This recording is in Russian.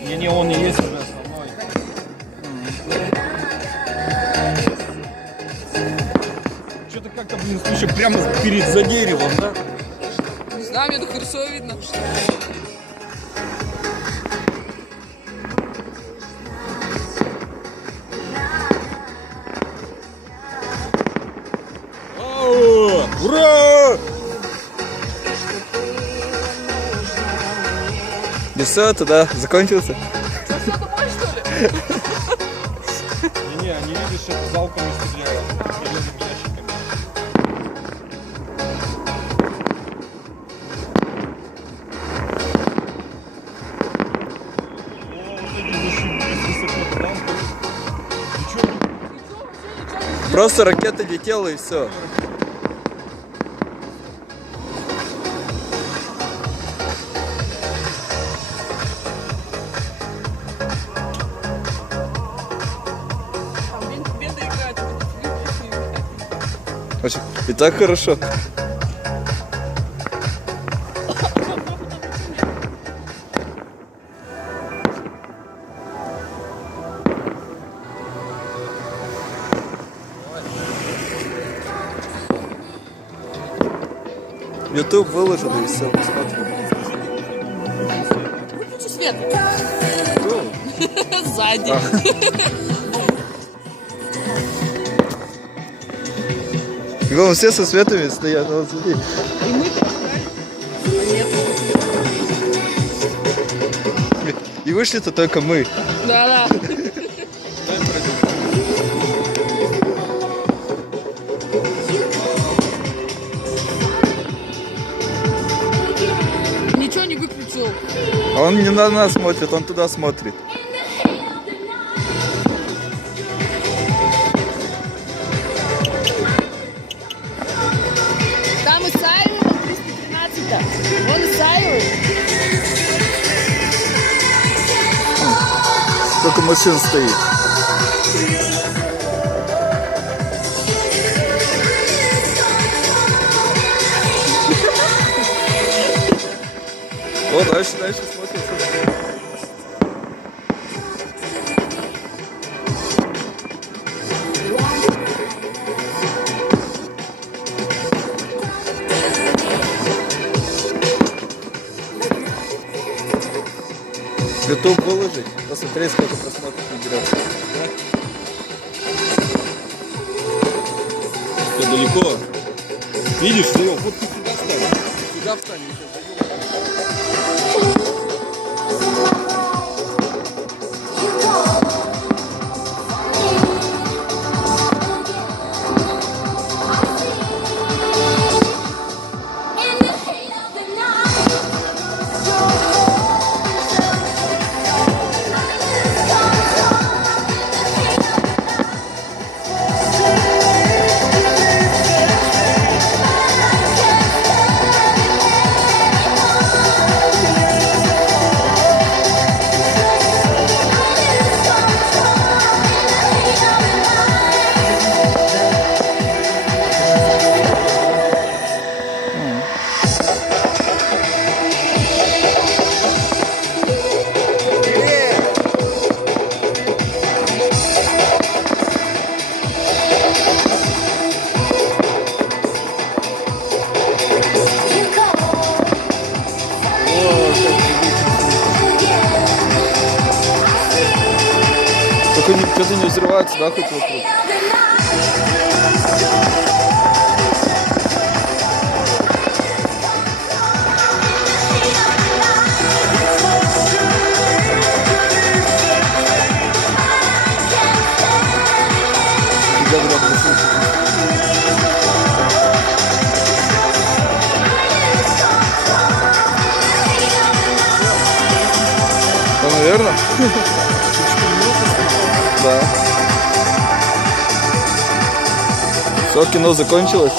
Не, он и есть уже основной. Что-то как-то, блин, слушай, прямо за деревом, да? Не знаю, мне тут хорошо видно. Ура! И все, туда закончился. Что, все домой, что ли? Не, они, видишь, это залпами стреляют. Железными ящиками. О, вот эти зашибись высоко, да? Ничего. Просто ракета летела и все. Там беда играет, вот эти И так хорошо. YouTube выложил и все, посмотрим. Выключи свет. Сзади. И вон все со светами стоят, вот смотри. И мы так нет. И вышли-то только мы. Да. Ничего не выключил. А он не на нас смотрит, он туда смотрит. Там Исаева, вон 313-то. Вон Исаева. Сколько машин стоит. Вот, дальше смотрим. YouTube выложить, посмотреть, сколько просмотров наберет. Ты далеко. Видишь, Заёл, вот ты сюда встань. Сюда встань, я сейчас Заёл. Только что-то не взрывается, да, хоть вокруг? Да, наверное. Да. Все, кино закончилось.